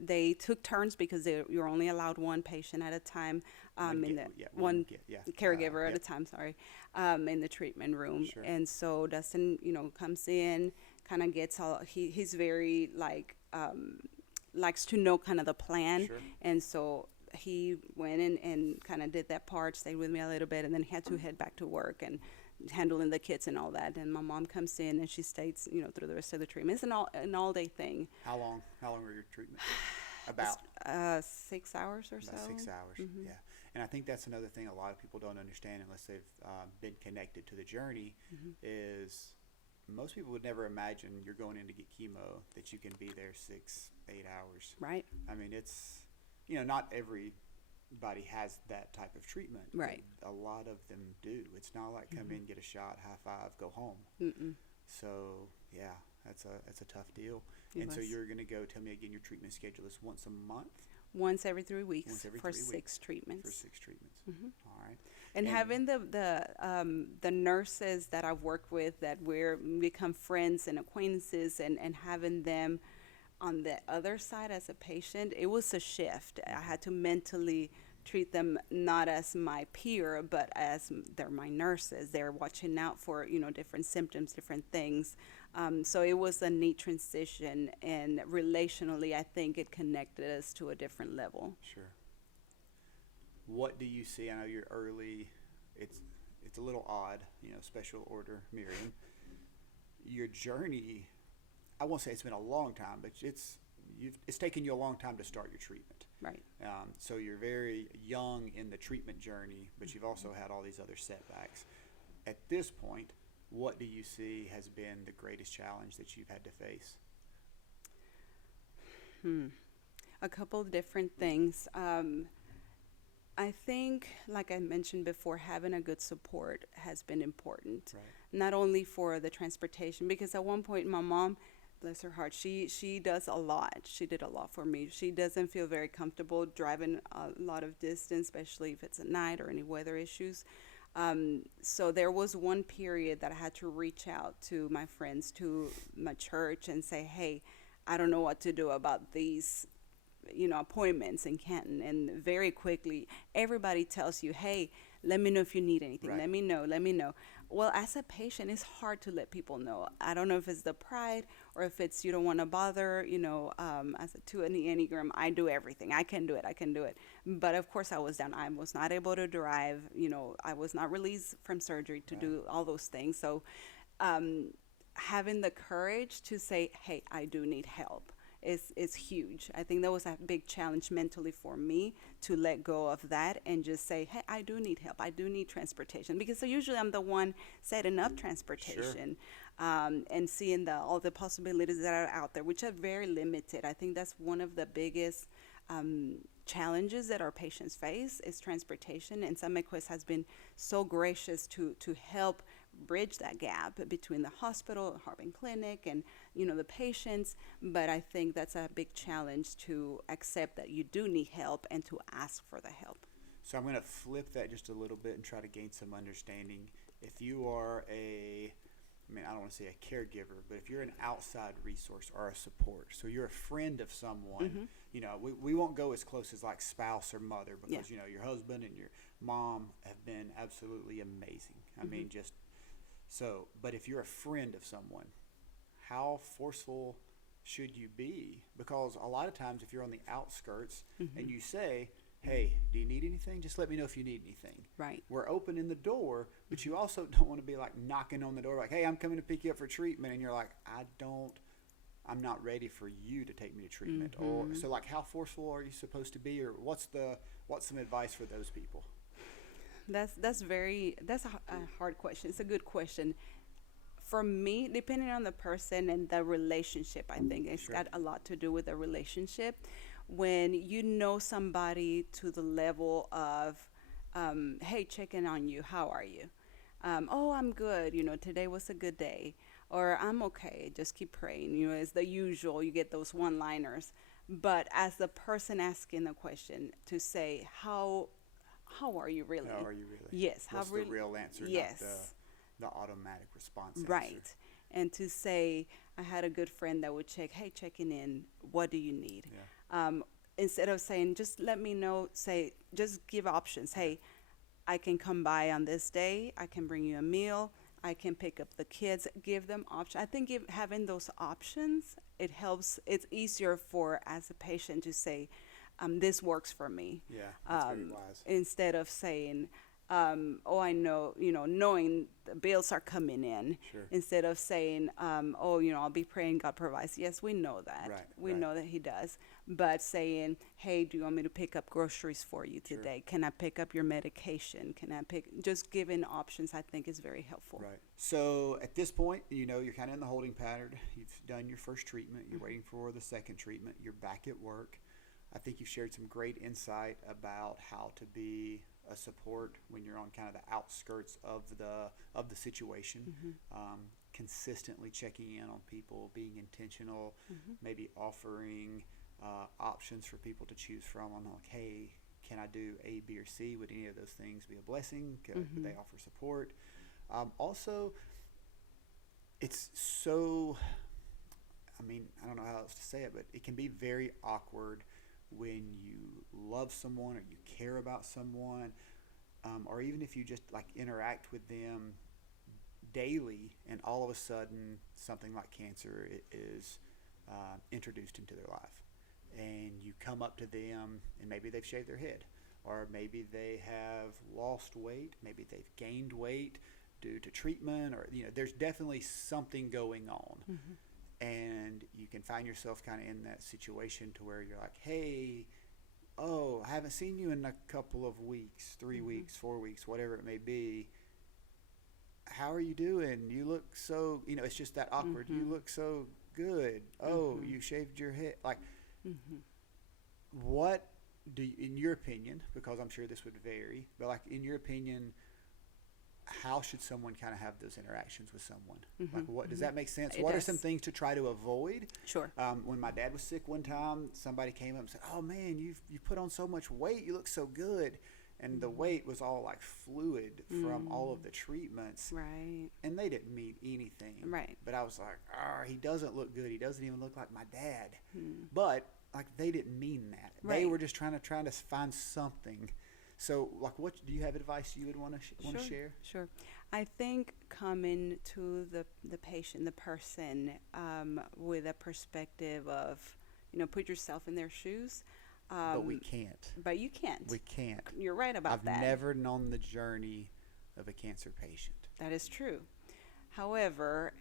They took turns because you're only allowed one patient at a time, one caregiver at a time, in the treatment room. Sure. And so Dustin, comes in, kind of gets all, he's very likes to know kind of the plan. Sure. And so he went in and kind of did that part, stayed with me a little bit, and then had to head back to work and handling the kids and all that. And my mom comes in and she stays, through the rest of the treatment. It's an all day thing. How long were your treatments? About 6 hours or so. About 6 hours. Yeah. And I think that's another thing a lot of people don't understand unless they've been connected to the journey is most people would never imagine you're going in to get chemo that you can be there 6-8 hours. Right. I mean, it's, not everybody has that type of treatment. Right. But a lot of them do. It's not like come in, get a shot, high five, go home. Mm-mm. So yeah, that's a tough deal. It And so was. you're going to go, tell me again, your treatment schedule is once a month Once every 3 weeks Once every for 3 6 weeks. treatments. for 6 treatments. Mhm. All right. And And- having the nurses that I've worked with that we're become friends and acquaintances, and having them on the other side as a patient, it was a shift. I had to mentally treat them not as my peer, but as they're my nurses. They're watching out for, different symptoms, different things. So it was a neat transition, and relationally, I think it connected us to a different level. Sure. What do you see? I know you're early. It's a little odd, special order Miriam. Your journey, I won't say it's been a long time, but it's taken you a long time to start your treatment. Right. So you're very young in the treatment journey, but you've also had all these other setbacks. At this point, what do you see has been the greatest challenge that you've had to face? A couple of different things. I think, like I mentioned before, having a good support has been important. Right. Not only for the transportation, because at one point my mom, bless her heart, she does a lot. She did a lot for me. She doesn't feel very comfortable driving a lot of distance, especially if it's at night or any weather issues. So there was one period that I had to reach out to my friends, to my church, and say, hey, I don't know what to do about these appointments in Canton. And very quickly, everybody tells you, hey, let me know if you need anything. Right. Let me know. Well, as a patient, it's hard to let people know. I don't know if it's the pride or if it's you don't want to bother. As a 2 in the Enneagram, I do everything. I can do it. But of course, I was down. I was not able to drive. I was not released from surgery to do all those things. So having the courage to say, hey, I do need help is huge. I think that was a big challenge mentally for me, to let go of that and just say, hey, I do need help. I do need transportation, because usually I'm the one setting up transportation. And seeing all the possibilities that are out there, which are very limited. I think that's one of the biggest challenges that our patients face is transportation. And SunMedQuest has been so gracious to help bridge that gap between the hospital, Harbin Clinic, and the patients. But I think that's a big challenge, to accept that you do need help and to ask for the help. So I'm going to flip that just a little bit and try to gain some understanding. If you are I don't want to say a caregiver, but if you're an outside resource or a support, so you're a friend of someone, we won't go as close as like spouse or mother, because, your husband and your mom have been absolutely amazing. I mean, just so, but if you're a friend of someone, how forceful should you be? Because a lot of times if you're on the outskirts and you say, hey, do you need anything? Just let me know if you need anything. Right. We're opening the door, but you also don't want to be like knocking on the door like, hey, I'm coming to pick you up for treatment. And you're like, I'm not ready for you to take me to treatment. Or so like, how forceful are you supposed to be? Or what's some advice for those people? That's a hard question. It's a good question. For me, depending on the person and the relationship, I think it's got a lot to do with the relationship. When you know somebody to the level of, hey, checking on you, how are you? Oh, I'm good. Today was a good day. Or I'm okay. Just keep praying. It's the usual. You get those one-liners. But as the person asking the question, to say, how are you really? How are you really? Yes. What's the real answer? Yes. Not the automatic response answer. Right. And to say, I had a good friend that would checking in, what do you need? Yeah. Instead of saying, just let me know, just give options. Hey, I can come by on this day. I can bring you a meal. I can pick up the kids. Give them options. I think having those options, it helps. It's easier as a patient to say, this works for me. Yeah, that's very wise. Instead of saying, oh, I know, knowing the bills are coming in, Sure. instead of saying, oh, I'll be praying God provides. Yes, we know that. Right, We right. know that He does. But saying, hey, do you want me to pick up groceries for you Sure. today? Can I pick up your medication? Can I just giving options, I think is very helpful. Right. So at this point, you're kind of in the holding pattern. You've done your first treatment. You're waiting for the second treatment. You're back at work. I think you've shared some great insight about how to be a support when you're on kind of the outskirts of the situation. Consistently checking in on people, being intentional, maybe offering options for people to choose from. I'm like, hey, can I do A, B, or C? Would any of those things be a blessing? Could they offer support? Also, it's so, I don't know how else to say it, but it can be very awkward when you love someone or you care about someone, or even if you just like interact with them daily and all of a sudden something like cancer is introduced into their life, and you come up to them and maybe they've shaved their head, or maybe they have lost weight, maybe they've gained weight due to treatment, or there's definitely something going on. And you can find yourself kind of in that situation to where you're like, hey, oh, I haven't seen you in a couple of weeks, 3 weeks, 4 weeks, whatever it may be. How are you doing? You look so, it's just that awkward. You look so good. Oh, you shaved your head. Like, what do you, in your opinion, because I'm sure this would vary, but like in your opinion, how should someone kind of have those interactions with someone? Like, what does that make sense? It What are does. some things to try to avoid? Sure. When my dad was sick one time, somebody came up and said, "Oh man, you put on so much weight. You look so good." And the weight was all like fluid from all of the treatments. Right. And they didn't mean anything. Right. But I was like, he doesn't look good. He doesn't even look like my dad. But like, they didn't mean that. They Right. were just trying to find something. So, like, what do you have advice you would want to share? Sure. I think coming to the patient, the person, with a perspective of, put yourself in their shoes. But we can't. But you can't. We can't. You're right about that. I've never known the journey of a cancer patient. That is true. However,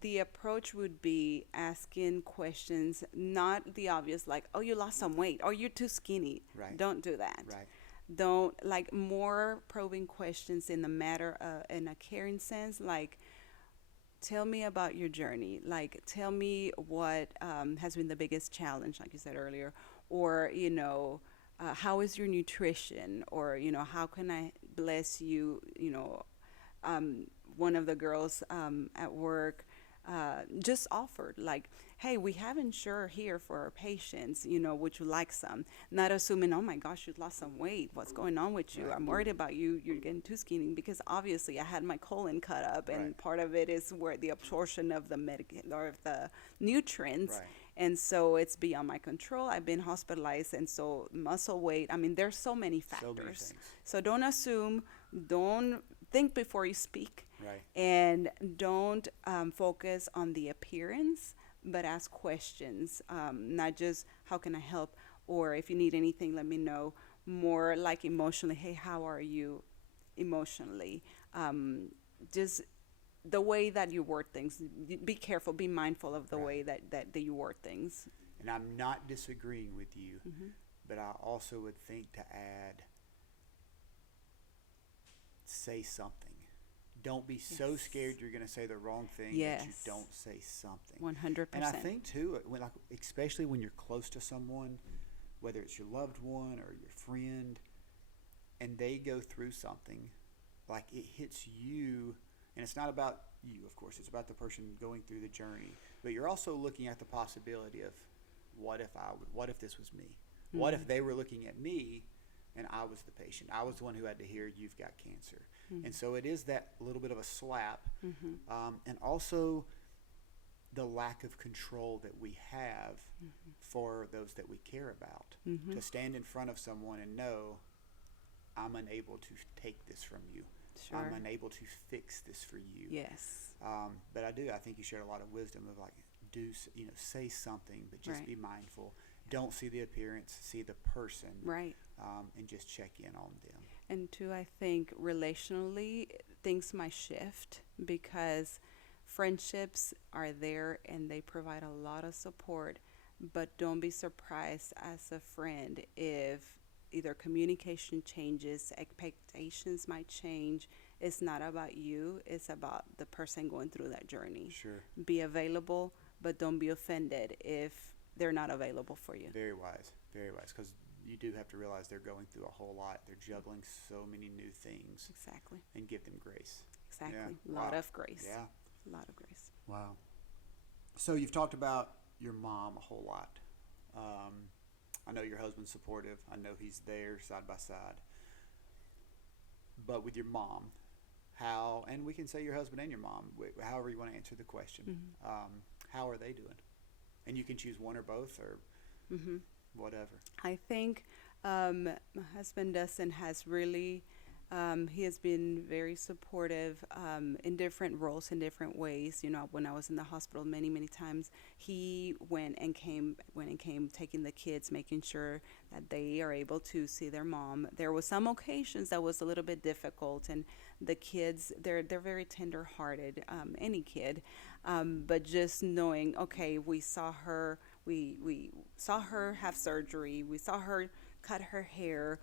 the approach would be asking questions, not the obvious, like, oh, you lost some weight, or you're too skinny. Right. Don't do that. Right. Don't, like, more probing questions in the matter in a caring sense, like, tell me about your journey. Like, tell me what has been the biggest challenge, like you said earlier, or, how is your nutrition, or, how can I bless you, one of the girls at work just offered, like, hey, we have Ensure here for our patients, would you like some? Not assuming, oh my gosh, you lost some weight. What's going on with you? Right. I'm worried about you. You're getting too skinny, because obviously I had my colon cut up, and Right. part of it is where the absorption of the or of the nutrients. Right. And so it's beyond my control. I've been hospitalized, and so muscle weight. I mean, there's so many So many factors. things. So don't assume. Don't think before you speak. Right. And don't focus on the appearance, but ask questions. Not just how can I help, or if you need anything, let me know. More like emotionally, hey, how are you emotionally? Just the way that you word things. Be careful, be mindful of the Right. way that you word things. And I'm not disagreeing with you, but I also would think to add, say something. Don't be so Yes. scared you're going to say the wrong thing that you Yes. don't say something. 100%. And I think too, especially when you're close to someone, whether it's your loved one or your friend, and they go through something, like it hits you, and it's not about you, of course, it's about the person going through the journey. But you're also looking at the possibility of, what if this was me? What if they were looking at me and I was the patient? I was the one who had to hear, you've got cancer. And so it is that little bit of a slap. And also the lack of control that we have for those that we care about. To stand in front of someone and know, I'm unable to take this from you. Sure. I'm unable to fix this for you. Yes. But I think you shared a lot of wisdom of, like, say something, but just Right. be mindful. Don't see the appearance, see the person. Right. And just check in on them. And two, I think relationally, things might shift because friendships are there and they provide a lot of support. But don't be surprised as a friend if either communication changes, expectations might change. It's not about you, it's about the person going through that journey. Sure. Be available, but don't be offended if they're not available for you. Very wise. Very wise. Because you do have to realize they're going through a whole lot. They're juggling so many new things. Exactly. And give them grace. Exactly. Yeah. A lot Wow. of grace. Yeah. A lot of grace. Wow. So you've talked about your mom a whole lot. I know your husband's supportive. I know he's there side by side. But with your mom, how, and we can say your husband and your mom, however you want to answer the question, how are they doing? And you can choose one or both or whatever. I think my husband Dustin has really, he has been very supportive in different roles, in different ways. You know, when I was in the hospital many, many times, he went and came, taking the kids, making sure that they are able to see their mom. There was some occasions that was a little bit difficult, and the kids, they're very tender-hearted, any kid. But just knowing, okay, we saw her have surgery. We saw her cut her hair.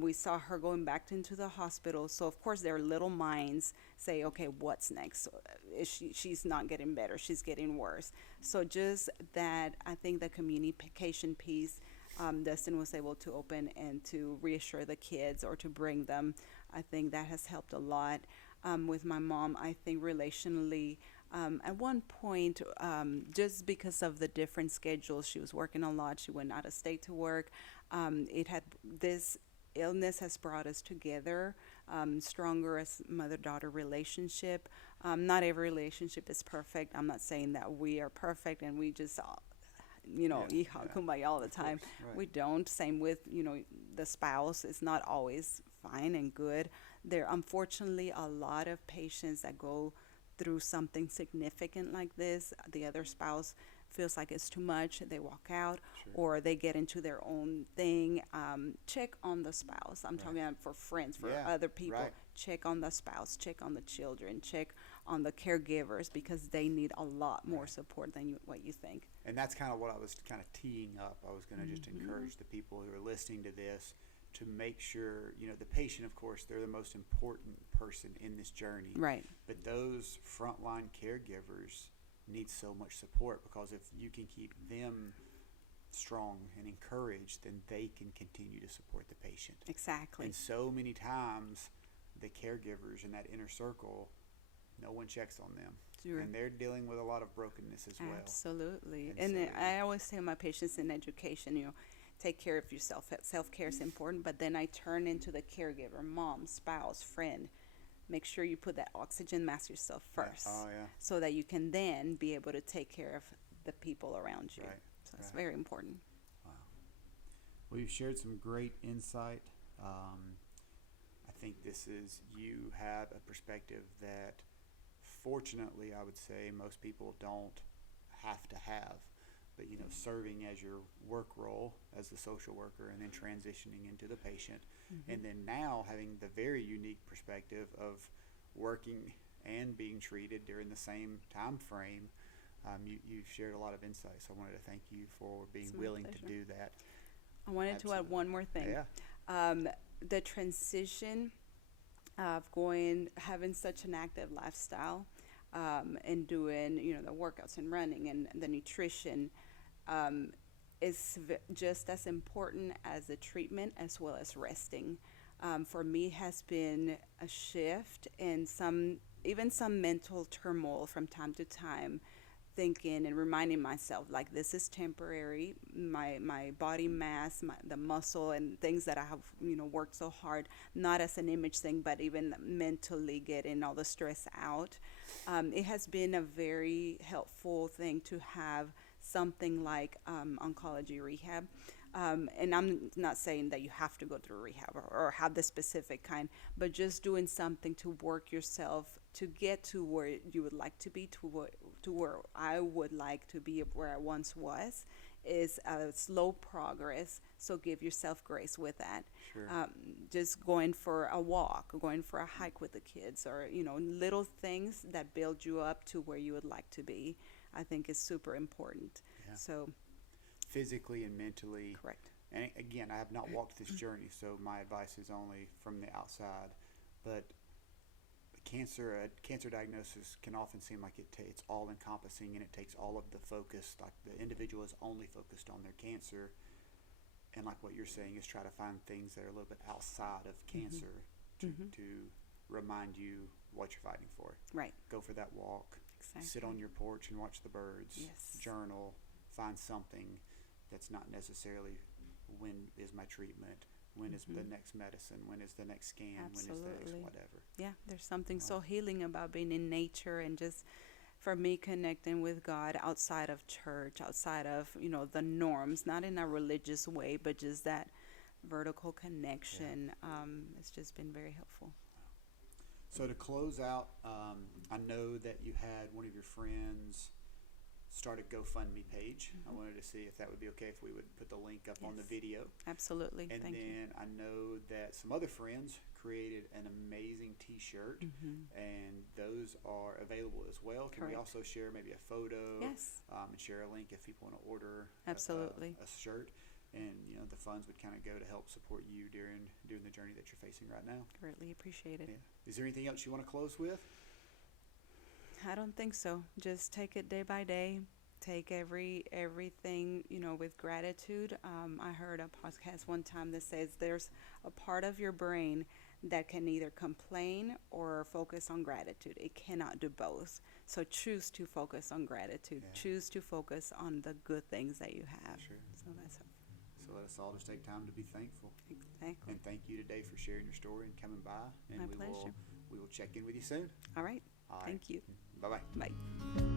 We saw her going back into the hospital. So of course their little minds say, okay, what's next? She's not getting better. She's getting worse. So just that, I think the communication piece, Dustin was able to open and to reassure the kids or to bring them. I think that has helped a lot. With my mom, I think relationally, at one point, just because of the different schedules, she was working a lot. She went out of state to work. This illness has brought us together, stronger as mother-daughter relationship. Not every relationship is perfect. I'm not saying that we are perfect and we just, kumbaya all the time. Right. We don't. Same with, the spouse. It's not always fine and good. There, unfortunately, a lot of patients that go through something significant like this, the other spouse feels like it's too much, they walk out, or they get into their own thing. Check on the spouse. I'm talking about for friends, for other people. Right. Check on the spouse, check on the children, check on the caregivers, because they need a lot more support than what you think. And that's kind of what I was kind of teeing up. I was going to just encourage the people who are listening to this to make sure, the patient, of course, they're the most important person in this journey. Right. But those frontline caregivers need so much support, because if you can keep them strong and encouraged, then they can continue to support the patient. Exactly. And so many times, the caregivers in that inner circle, no one checks on them. Sure. And they're dealing with a lot of brokenness as well. Absolutely. And And so- I always tell my patients in education, take care of yourself. Self-care is important, but then I turn into the caregiver, mom, spouse, friend. Make sure you put that oxygen mask yourself first, so that you can then be able to take care of the people around you. Right. So it's very important. Wow. Well, you've shared some great insight. I think you have a perspective that, fortunately, I would say most people don't have to have. But, serving as your work role as the social worker and then transitioning into the patient. And then now having the very unique perspective of working and being treated during the same time frame. You've shared a lot of insights. So I wanted to thank you for being willing pleasure. to do that. I wanted to add one more thing. Yeah. The transition of having such an active lifestyle, and doing, the workouts and running and the nutrition, is just as important as the treatment as well as resting. For me, has been a shift and even some mental turmoil from time to time, thinking and reminding myself, like, this is temporary. My body mass, the muscle and things that I have, worked so hard, not as an image thing, but even mentally getting all the stress out. It has been a very helpful thing to have something like oncology rehab. And I'm not saying that you have to go through rehab or have the specific kind, but just doing something to work yourself to get to where you would like to be, to where I would like to be, where I once was, is a slow progress. So give yourself grace with that. Sure. Just going for a walk, going for a hike with the kids, or little things that build you up to where you would like to be, I think is super important. Yeah. So Physically and mentally. correct. And again, I have not walked this journey, so my advice is only from the outside. But a cancer diagnosis can often seem like it's all encompassing, and it takes all of the focus. Like the individual is only focused on their cancer, and like what you're saying is try to find things that are a little bit outside of cancer to remind you what you're fighting for. Right. Go for that walk. Exactly. Sit on your porch and watch the birds. Yes. Journal. Find something that's not necessarily when is my treatment, when is the next medicine, when is the next scan, when is the Absolutely. next whatever. Yeah, there's something so healing about being in nature, and just for me connecting with God outside of church, outside of the norms, not in a religious way, but just that vertical connection. It's just been very helpful. So to close out, I know that you had one of your friends start a GoFundMe page. I wanted to see if that would be okay if we would put the link up on the Yes. video. Absolutely. And Thank you. then I know that some other friends created an amazing T-shirt, and those are available as well. Can we Correct. also share maybe a photo Yes. and share a link if people want to order Absolutely. a shirt? And the funds would kind of go to help support you during the journey that you're facing right now. Greatly appreciate it. Yeah. Is there anything else you want to close with? I don't think so. Just take it day by day. Take everything, with gratitude. I heard a podcast one time that says there's a part of your brain that can either complain or focus on gratitude. It cannot do both. So choose to focus on gratitude. Yeah. Choose to focus on the good things that you have. Sure. So that's So let us all just take time to be thankful. exactly. And thank you today for sharing your story and coming by. And My we pleasure. will check in with you soon. All right. All right. Thank you. Bye-bye. Bye.